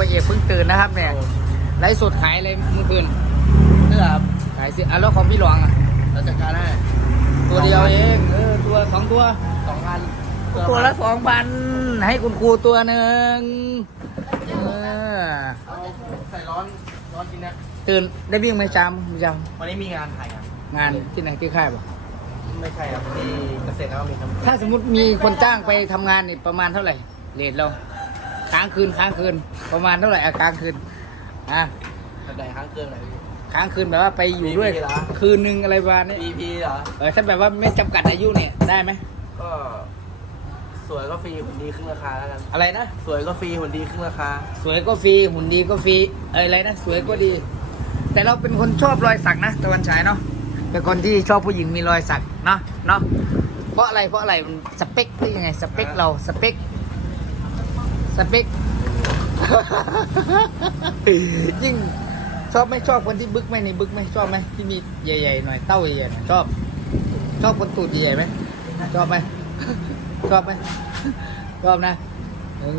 พระเอกเพิ่งตื่นนะครับเนี่ยไลฟ์สดขายอะไรเมื่อคืนเสื้อครับขายสิอะแล้วของพี่หลวงอะแล้วจัดการให้ตัวเดียวเองเออตัวสองตัวสองพันตัวละสองพันให้คุณครูตัวหนึ่งเออเอาใส่ร้อนร้อนจริงนะตื่นได้วิ่งไหมจำยังวันนี้มีงานถ่ายงานงานที่ไหนที่ค่ายปะไม่ใช่ครับที่เกษตรแล้วมีทำถ้าสมมติมีคนจ้างไปทำงานนี่ประมาณเท่าไหร่เลทเรา ค้างคืนค้างคืน ประมาณเท่าไหร่อะค้างคืนอะแบบไหนค้างเครื่องไหนพี่ ค้างคืนแบบว่าไปอยู่ด้วยมีเหรอ คืนนึงอะไรประมาณนี้ EP เหรอ เออถ้าแบบว่าไม่จำกัดอายุเนี่ยได้ไหมก็ สวยก็ฟรีหุ่นดีครึ่งราคาแล้วกัน อะไรนะ สวยก็ฟรีหุ่นดีครึ่งราคา สวยก็ฟรีหุ่นดีก็ฟรีเอ้ยอะไรนะสวยก็ดี แต่เราเป็นคนชอบรอยสักนะตะวันฉายเนาะเป็นคนที่ชอบผู้หญิงมีรอยสักเนาะเนาะเพราะอะไรเพราะอะไรมันสเปคหรือยังไงสเปคเราสเปค สเปค ยิ่งชอบไหม่ชอบคนที่บึกไหมในบึกไหมชอบไหมที่มีใหญ่ๆหน่อยเต้าใหญ่ๆหน่อยชอบ ชอบคนตูดใหญ่ๆไหมชอบไหมชอบไหมชอบนะอื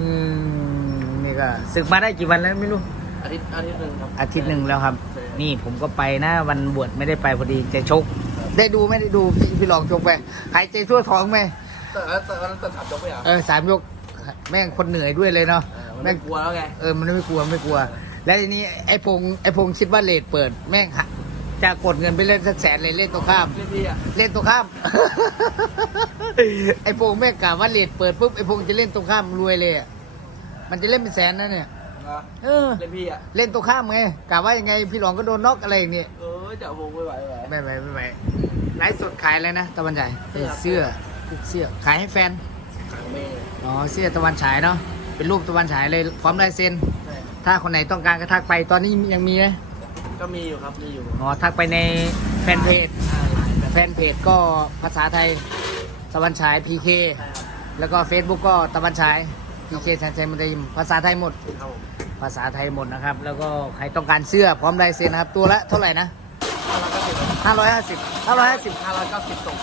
มนี่ก็ศึกมาได้กี่วันแล้วไม่รู้ อาทิตย์อาทิตย์หนึ่งครับอาทิตย์หนึ่งแล้วครับ นี่ผมก็ไปนะ วันบวชไม่ได้ไปพอดีจะชก ได้ดูไม่ได้ดูพี่พี่ลองชกไปหายใจทั่วท้องไหมแต่ว่าแต่วันนั้นแต่ถามจบไปเหรอเออสามยก แม่งคนเหนื่อยด้วยเลยเนาะเออมันแม่ไม่งกลัวแล้วไงเออมันไม่กลัวไม่กลัว แล้วทีนี้ไอ้พงไอ้พงคิดว่าเลทเปิด แม่งหักจะกดเงินไปเล่นสักแสนเลยเล่นตัวข้าม เล่นพี่อะเล่นตรงข้าม ไอ้พงแม่งกะว่าเลทเปิดปุ๊บไอ้พงจะเล่นตรงข้ามรวยเลยอะมันจะเล่นเป็นแสนนะเนี่ย นะเออ เล่นพี่อะเล่นตรงข้ามไงกะว่ายังไงพี่หลองก็โดนน็อกอะไรอย่างนี้เออจะเอาวงไม่ไหวไม่ไหวไม่ไหวไม่ไหวไลฟ์สดขายเลยนะตะวันฉายเสื้อเสื้อเสื้อขายให้แฟน ขังเมย์อ๋อเสื้อตะวันฉายเนาะเป็นรูปตะวันฉายเลยพร้อมลายเซ็น ใช่ถ้าคนไหนต้องการก็ทักไปตอนนี้ยังมีไหมก็มีอยู่ครับมีอยู่อ๋อทักไปในแฟนเพจอ่าหลายแบบแฟนเพจก็ภาษาไทยตะวันฉาย PK ใช่ครับแล้วก็ Facebook ก็ตะวันฉาย PK แซนเซมดิมภาษาไทยหมด ครับผมภาษาไทยหมดนะครับ แล้วก็ใครต้องการเสื้อพร้อมลายเซ็นนะครับ ตัวละเท่าไหร่นะ ห้าร้อยเก้าสิบ550 550 ห้าร้อยเก้าสิบส่ง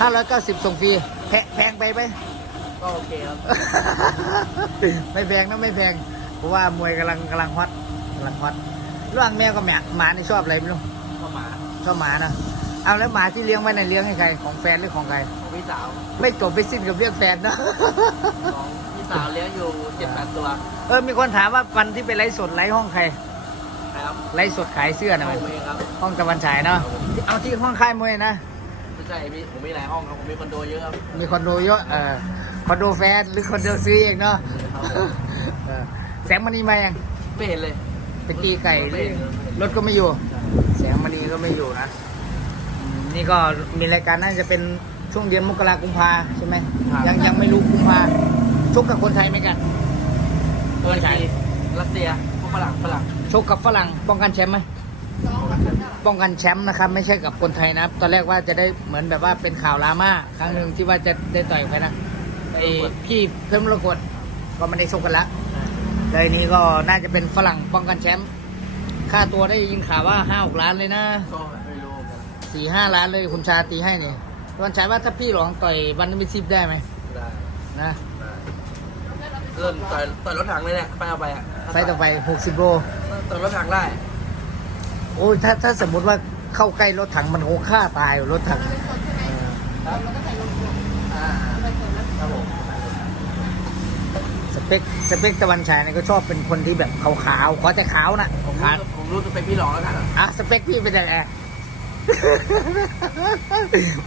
590 ส่งฟรีแพแพงไปไหม ก็โอเคครับ ไม่แพงนะไม่แพง เพราะว่ามวยกำลังกำลังฮอตกำลังฮอตระหว่างแมวกับหมาหมานี่ชอบอะไรไม่รู้ก็หมาชอบหมานะเอาแล้วหมาที่เลี้ยงไว้ในยเลี้ยงให้ใครของแฟนหรือของใครของพี่สาว ไม่จบไม่สิ้นกับเรื่องแฟนนะของพี่สาวเลี้ยงอยู่เจ็ดแปดตัว เออมีคนถามว่าวันที่ไปไลฟ์สดไลฟ์ห้องใครครับไลฟ์สดขายเสื้อนะผมันมเองครับห้องตะวันฉายเนาะเอาที่ห้องค่ายมวยนะไม่ใช่พี่ผมมีหลายห้องครับผมมีคอนโดเยอะครับมีคอนโดเยอะเออ คอนโดแฟนหรือคอนโดซื้อเองเนาะครับเออแสงมณีมายังไม่เห็นเลย ไปตีไก่ไม่เห็นเลยรถก็ไม่อยู่ แสงมณีก็ไม่อยู่นะอืมนี่ก็มีรายการน่าจะเป็นช่วงเดือนมกรากุมภาใช่ไหมยังยังไม่รู้กุมภาชกกับคนไทยไหมกันเมืองไทยรัสเซียพวกฝรั่งฝรั่งชกกับฝรั่งป้องกันแชมป์ไหมป้องกันแชมป์นะครับ ไม่ใช่กับคนไทยนะครับ ตอนแรกว่าจะได้เหมือนแบบว่าเป็นข่าวลาม่าครั้งหนึ่งที่ว่าจะได้ต่อยกับใครนะ ไอพี่เพิ่มรกดก็ไม่ได้ชกกันละเลยนี้ก็น่าจะเป็นฝรั่งป้องกันแชมป์ค่าตัวได้ยินข่าวว่าห้าหกล้านเลยนะก็ไม่รู้เหมือนกันสี่ห้าล้านเลยคุณชาตีให้นี่วันฉายว่าถ้าพี่หลองต่อยวันนี้ซิบได้ไหมได้นะได้เริ่มต่อยต่อยรถถังเลยเนี่ยไปเอาไปอะไฟต่อไปหกสิบโลต่อยรถถังได้โอ้ยถ้าถ้าสมมติว่าเข้าใกล้รถถังมันคงฆ่าตายรถถังอ่า ครับผมสเปคสเปคตะวันฉายเนี่ยก็ชอบเป็นคนที่แบบขาวๆขอแต่ขาวนะผมขารู้ผมรู้จะเป็นพี่หลองแล้วกันอะอะสเปคพี่เป็นยังไง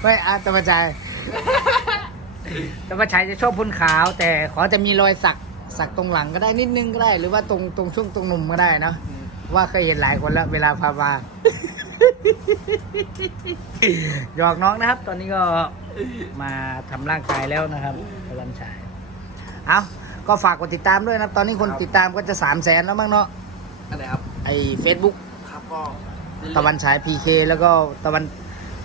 ไม่อาตะวันฉายตะวันฉายจะชอบคนขาว แต่ขอจะมีรอยสักสักตรงหลังก็ได้นิดนึงก็ได้ หรือว่าตรงตรงช่วงตรงนุ่มก็ได้เนอะว่าเคยเห็นหลายคนแล้ว เวลาพามา หยอกน้องนะครับ ตอนนี้ก็มาทำร่างกายแล้วนะครับตะวันฉาย เอาก็ฝากกดติดตามด้วยนะครับ ตอนนี้คนติดตามก็จะสามแสนแล้วมั้งเนาะ อันไหนครับ ไอ้เฟซบุ๊กครับก็เรื่อยๆตะวันฉาย PK แล้วก็ตะวัน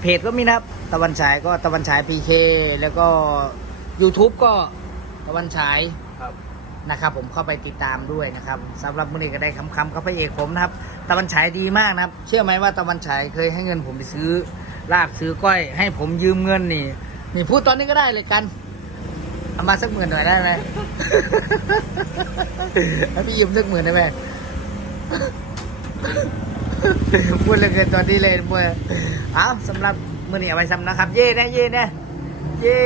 เพจก็มีนะครับ ตะวันฉายก็ตะวันฉาย PK แล้วก็ YouTube ก็ตะวันฉายครับ นะครับ ผมเข้าไปติดตามด้วยนะครับสำหรับมือนี้ก็ได้คำคำกับพระเอกผมนะครับตะวันฉายดีมากนะครับ เชื่อไหมว่าตะวันฉายเคยให้เงินผมไปซื้อลาบซื้อก้อย ให้ผมยืมเงินนี่นี่พูดตอนนี้ก็ได้เลยกันเอามาสักหมื่นหน่อยได้ไหมให้พี่ยืมสักหมื่นได้ไหมพูดเลยเกินตอนนี้เลยมวยเอาสำหรับมือนี้เอาไว้ซ้ำนะครับ เย่นะเย่นะเย่